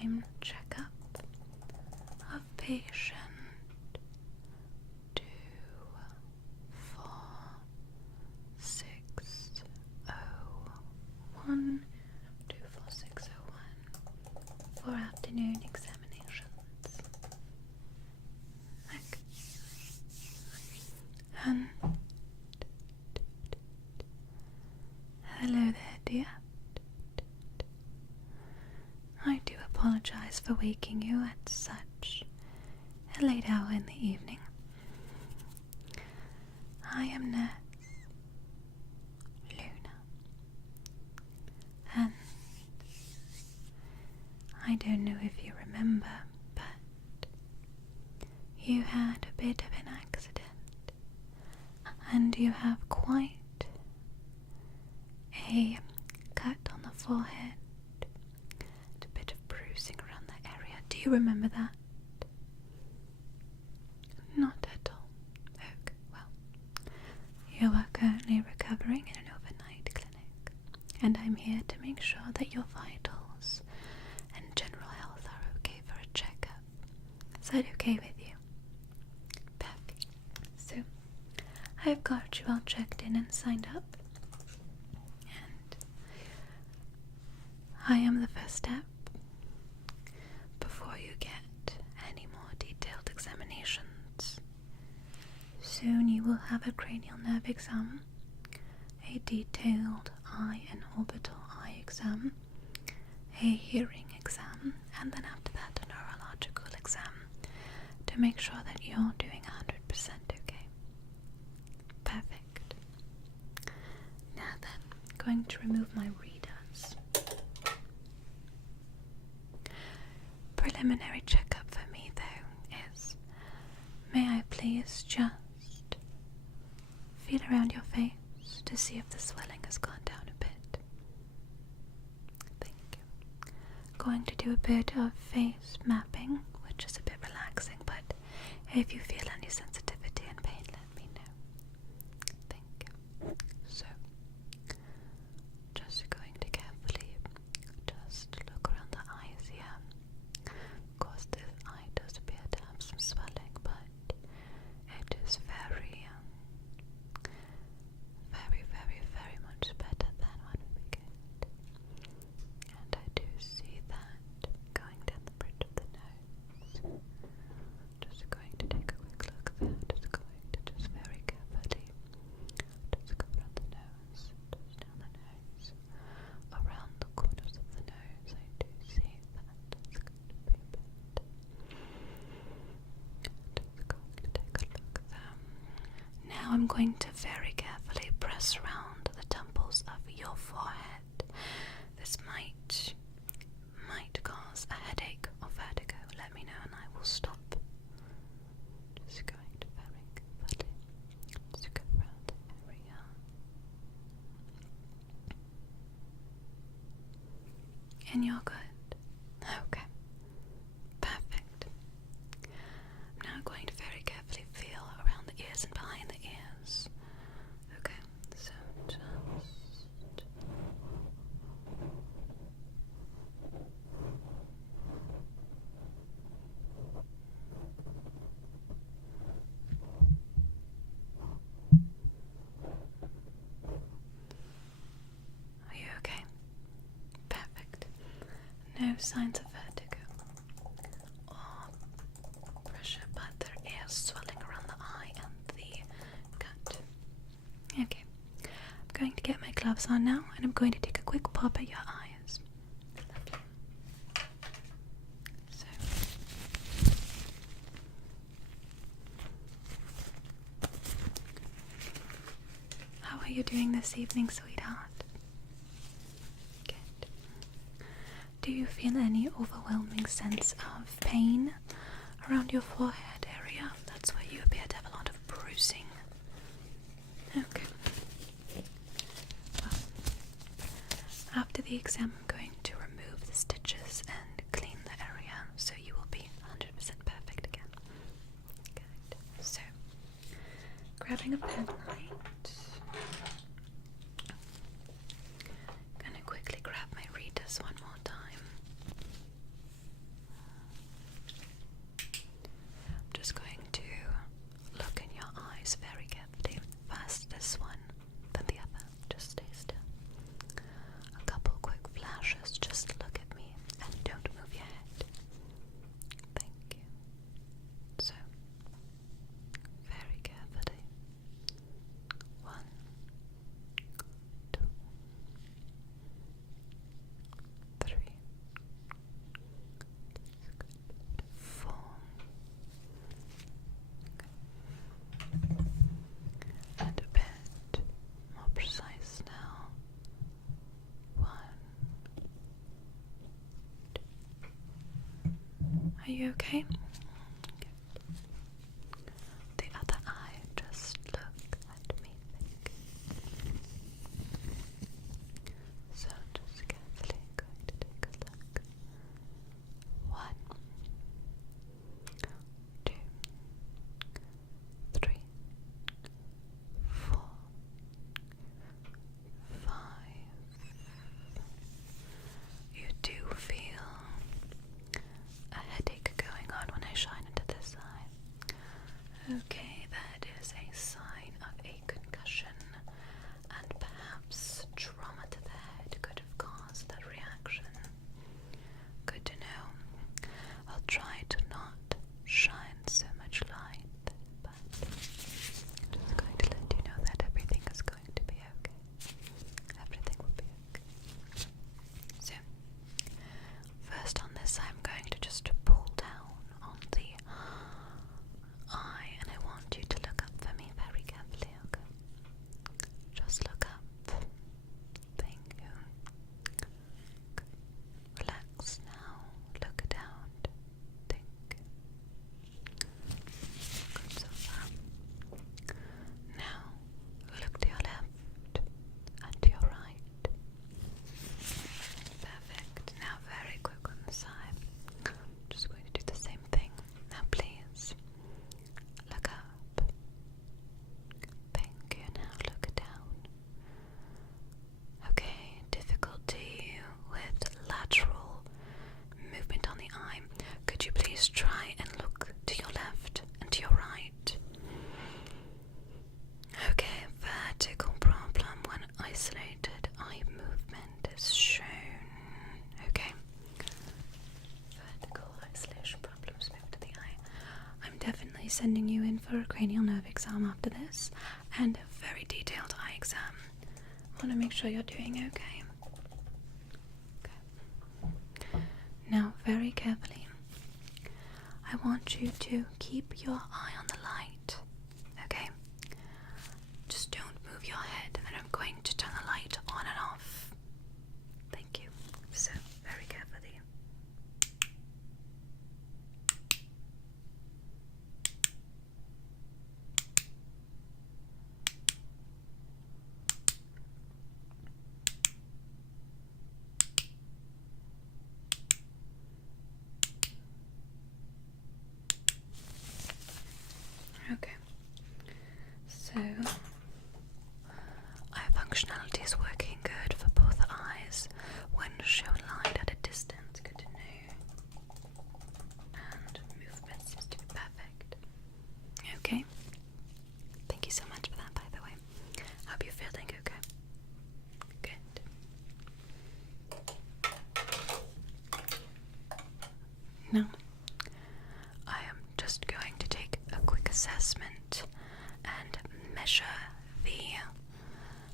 time checkup of patient 24601 for afternoon examinations. Okay. And hello there, dear. I do apologize for waking you at such a late hour in the evening. I am Nurse Luna, and I don't know if you remember, but you had a bit of an accident, and you have quite a cut on the forehead, and a bit of bruising around the area. Do you remember that? Not at all. Okay, well, you are currently recovering in an overnight clinic, and I'm here to make sure that your vitals and general health are okay for a checkup. Is that okay with you? Perfect. So, I've got you all checked in and signed up. And I am the first step before you get any more detailed examinations. Soon you will have a cranial nerve exam, a detailed eye and orbital eye exam, a hearing exam, and then after that a neurological exam to make sure that you're doing 100% okay. Perfect. Now then, I'm going to remove my readers. Preliminary checkup for me though is, may I please just feel around your face to see if the swelling has gone down a bit. Thank you. Going to do a bit of face mapping, which is a bit relaxing, but if you feel any sensitivity and pain, let me know. Thank you. So, just going to carefully just look around the eyes here. Of course, this eye does appear to have some swelling, but it is very much better than when we began. And I do see that going down the bridge of the nose. Just going to take a quick look there. Just going to just very carefully just go around the nose, just down the nose, around the corners of the nose. I do see that it's going to be a bit. Just going to take a look there. Now I'm going to very carefully press around the temples of your forehead. This might cause a headache or vertigo. Let me know and I will stop. Just going to very carefully just go around the area. And you're good. Okay. Perfect. I'm now going to very carefully feel around the ears and behind the ears. Okay, so just are you okay? Perfect. No signs of vertigo or pressure, but there is swelling around the eye and the cut. Okay, I'm going to get my gloves on now and I'm going to take a quick pop at your eyes. Lovely. So, how are you doing this evening, sweetheart? Good. Do you feel any overwhelming sense of pain around your forehead area? That's where you appear to have a lot of bruising. Okay. Well, after the exam, I'm going to remove the stitches and clean the area so you will be 100% perfect again. Good. So, grabbing a pen light. Gonna quickly grab my readers one more time. Are you okay? Good. The other eye, just look at me. So just carefully going to take a look. 1, 2, 3, 4, 5. You do feel a headache going on when I shine into this eye. Okay, that is a sign of a concussion, and perhaps trauma to the head could have caused that reaction. Good to know. I'll try to not shine so much light, but I'm just going to let you know that everything is going to be okay. Everything will be okay. So, first on this, I'm going to just pull down on the eye, and I want you to look up for me very carefully, okay? Just look up. Thank you. Relax now. Look down. Think. Good so far. Now, look to your left and to your right. Perfect. Now, very quick on the side. Just going to do the same thing. Now, please look up. Thank you. Now, look down. Okay, difficulty with lateral movement on the eye. Could you please try and look to your left and to your right? Okay, vertical problem when isolated eye movement is shown. Okay. Vertical isolation problems move to the eye. I'm definitely sending you in for a cranial nerve exam after this, and a very detailed eye exam. I want to make sure you're doing okay. Okay. Now, very carefully, I want you to keep your eye on the light. Okay? Just don't move your head, and then I'm going to turn the light on and off. Thank you. So, very carefully. Okay. So, eye functionality is working good for both eyes when shown light at a distance. Good to know. And movement seems to be perfect. Okay. Thank you so much for that, by the way. Hope you're feeling okay. Good. Now, I am just going to take a quick assessment and measure the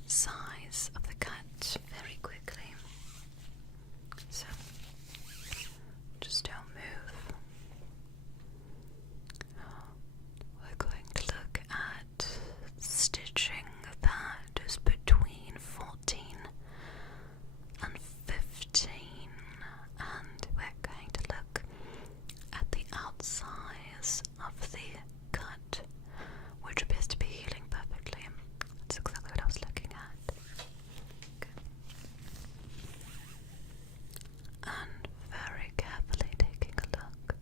size of the cut very quickly. So, just don't move. We're going to look at stitching that is between 14 and 15, and we're going to look at the outsize of the cut, which appears to be healing perfectly. That's exactly what I was looking at. Okay. And very carefully taking a look.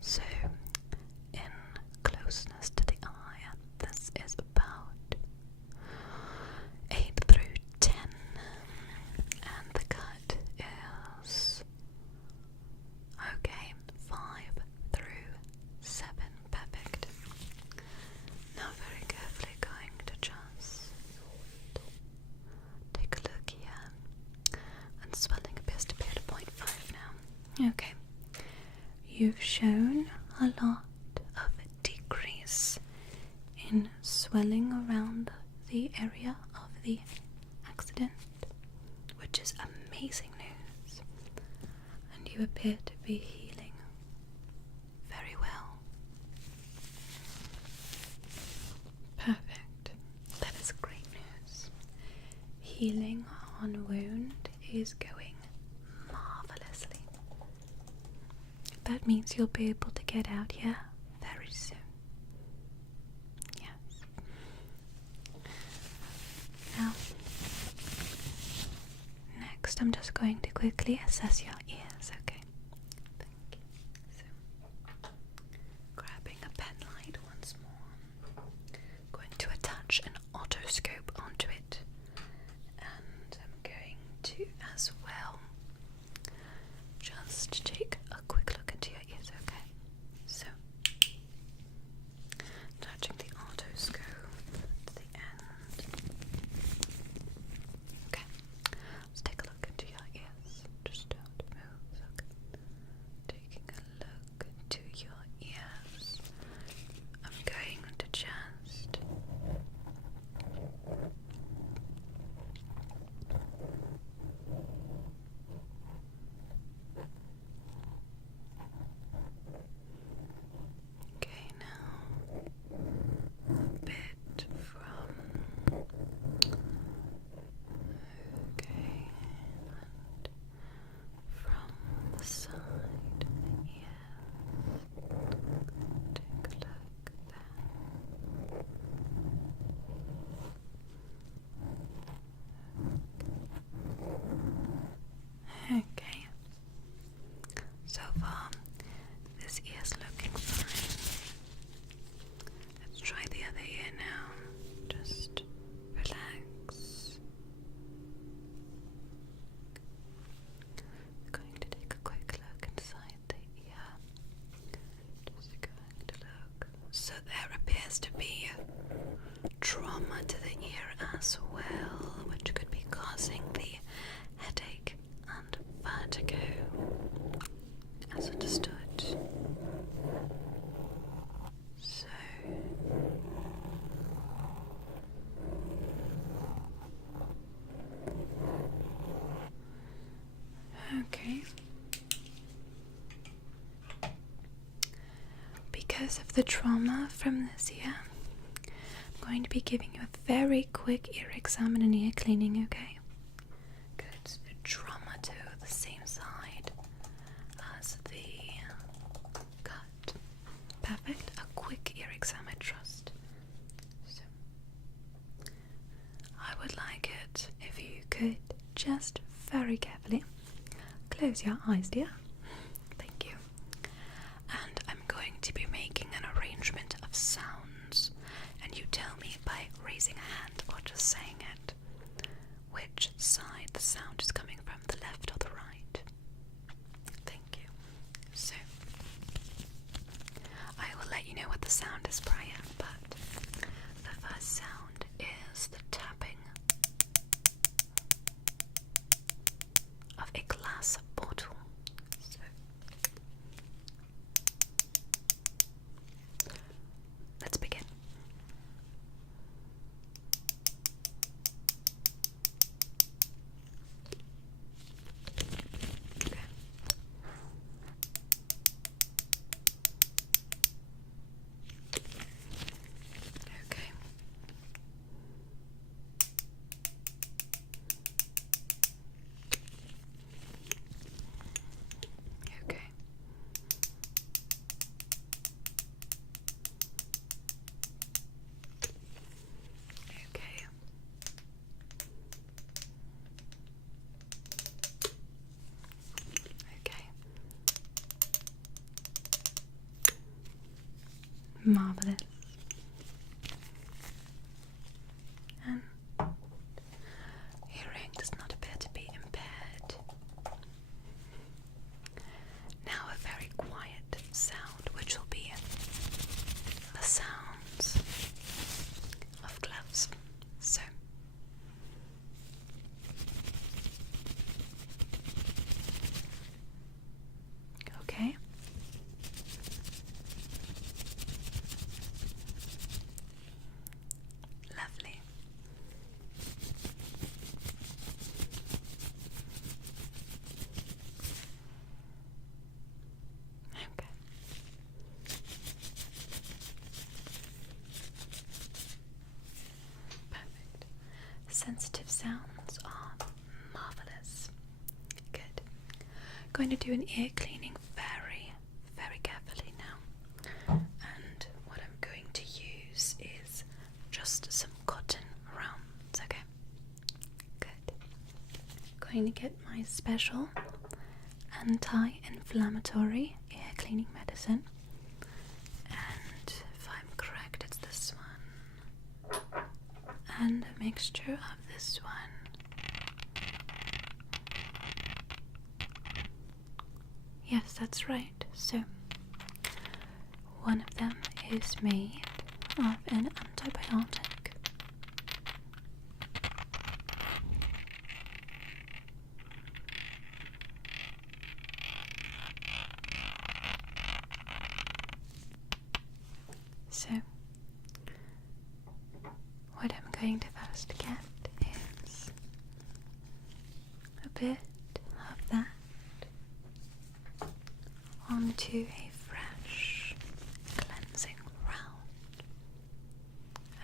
So, in closeness to the eye, this is about 8 through 10, and the cut is okay, 5 through 7. Perfect. Now very carefully going to just take a look here, and swelling appears to be at a 0.5 now. Okay. You've shown a lot of decrease in swelling around the area of the accident, which is amazing news. And you appear to be healing very well. Perfect. That is great news. Healing on wound is going marvelously. that means you'll be able to get out here very soon. Yes. Now, next I'm just going to quickly assess your ears, okay? Thank you. So, grabbing a pen light once more. Going to attach an otoscope onto it. And I'm going to as well just take a quick look into your ears, okay? So, touching the otoscope to the end. Okay, let's take a look into your ears. Just don't move. Okay. Taking a look into your ears. I'm going to just okay, now a bit from okay, and from the side of the ear. Take a look there. Okay. So far, this ear's looking fine. Let's try the other ear now. Just relax. Going to take a quick look inside the ear. Just going to look. So there appears to be trauma to the ear as well, which could be causing the headache and vertigo, as understood. So, okay. Because of the trauma from this ear, I'm going to be giving you a very quick ear exam and an ear cleaning, okay? Good. Trauma to the same side as the cut. Perfect. A quick ear exam, I trust. So, I would like it if you could just very carefully close your eyes, dear. Thank you. And I'm going to be making an arrangement of sounds, and you tell me by raising a hand or just saying it which side the sound is coming from, the left or the right. Thank you. So, I will let you know what the sound is prior, but the first sound is the tapping of a glass bottle. So, let's begin. Okay. Okay. Okay. Okay. Okay. Marvelous. And hearing does not appear to be impaired. Now a very quiet sound, which will be the sounds of gloves. So, okay. Lovely. Okay. Perfect. Sensitive sounds are marvelous. Good. Going to do an ear cleaning very, my special anti-inflammatory ear cleaning medicine. And if I'm correct, it's this one. And a mixture of this one. Yes, that's right. So, one of them is made of an antibiotic. So, what I'm going to first get is a bit of that onto a fresh cleansing round.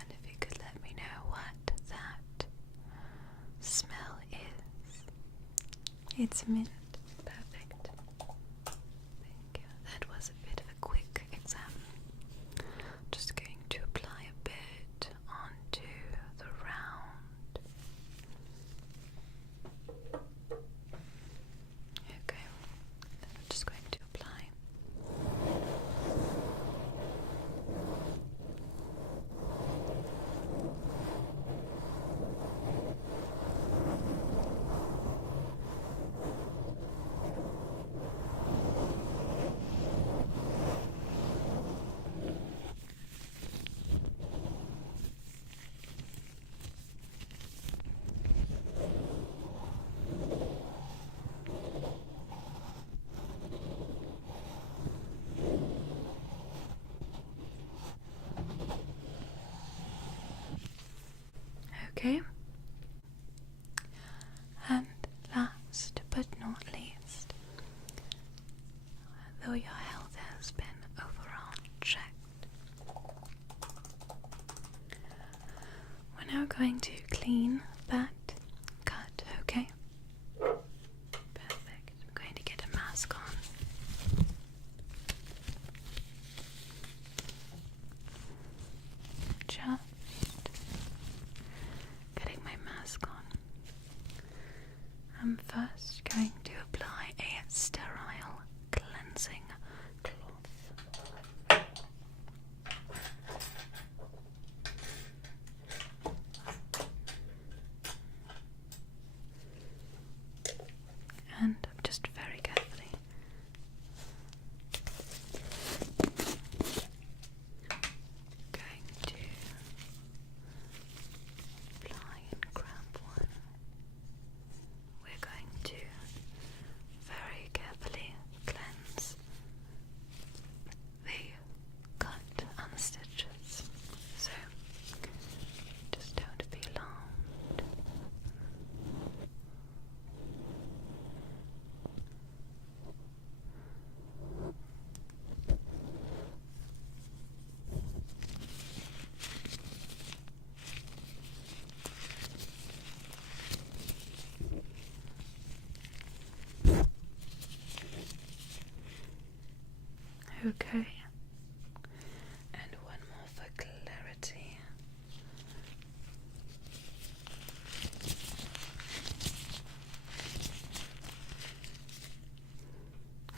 And if you could let me know what that smell is. It's mint. Perfect. Thank you. That was a bit of a quick exam. Just going to apply a bit onto the round. Okay, I'm just going to apply. Okay, and last but not least, though your health has been overall checked, we're now going to clean that cut, okay? Perfect. I'm going to get a mask on. Just getting my mask on. I'm first going to apply a sterile cleansing cloth. And just very carefully going to apply and grab one. We're going to very carefully cleanse the cut and the stitches. So just don't be alarmed. Okay, and one more for clarity.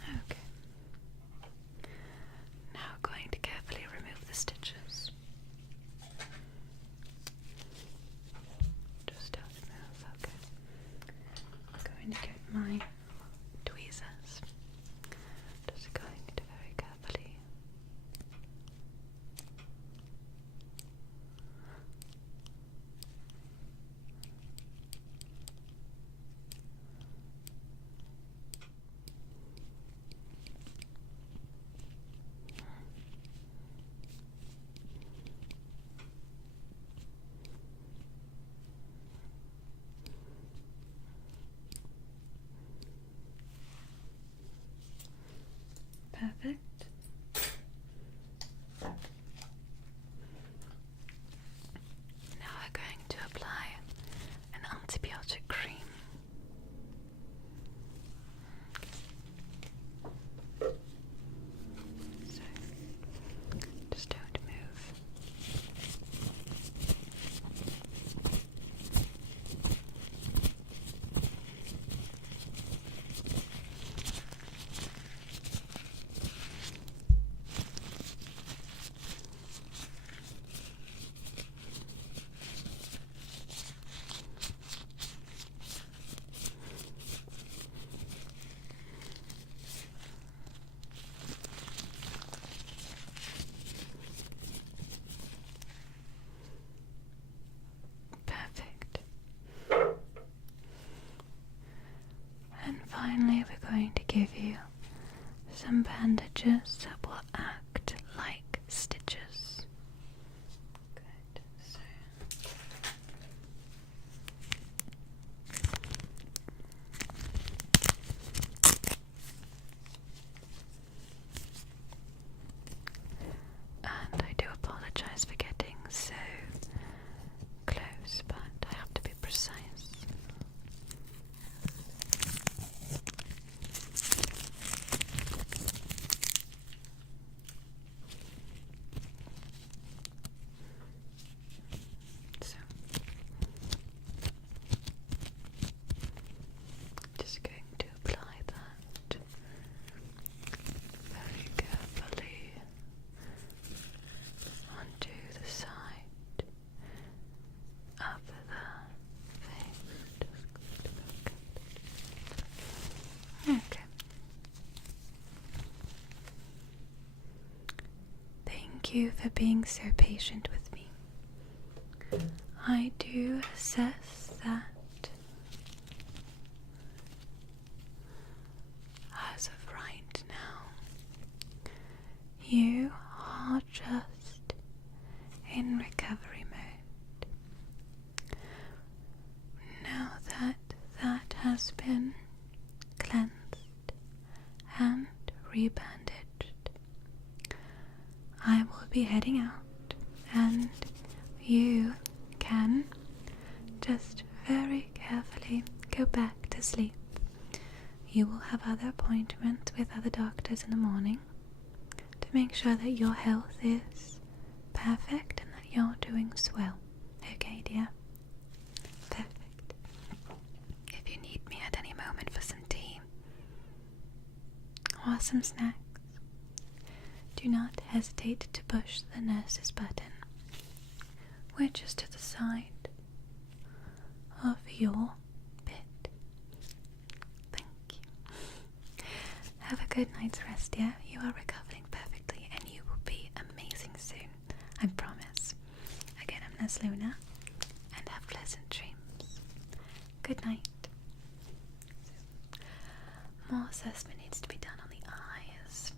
Okay, now going to carefully remove the stitches. Just don't move, okay. I'm going to get my tweezers. Just going to very carefully And finally, we're going to give you some bandages that will act like stitches. Good. And I do apologize for getting so close, but I have to be precise. So, just going to apply that very carefully onto the side of the face. Okay. Thank you for being so patient with me. I do assess that as of right now, you are just in recovery mode. Now that that has been cleansed and rebandaged, I will be heading out, and you can just very carefully go back to sleep. You will have other appointments with other doctors in the morning to make sure that your health is perfect and that you're doing swell. Okay, dear? Perfect. If you need me at any moment for some tea or some snacks, do not hesitate to push the nurse's button, which is to the side of your bed. Thank you. Have a good night's rest, dear. You are recovering perfectly and you will be amazing soon. I promise. Again, I'm Nurse Luna, and have pleasant dreams. Good night. More assessment needs to be done on the eyes.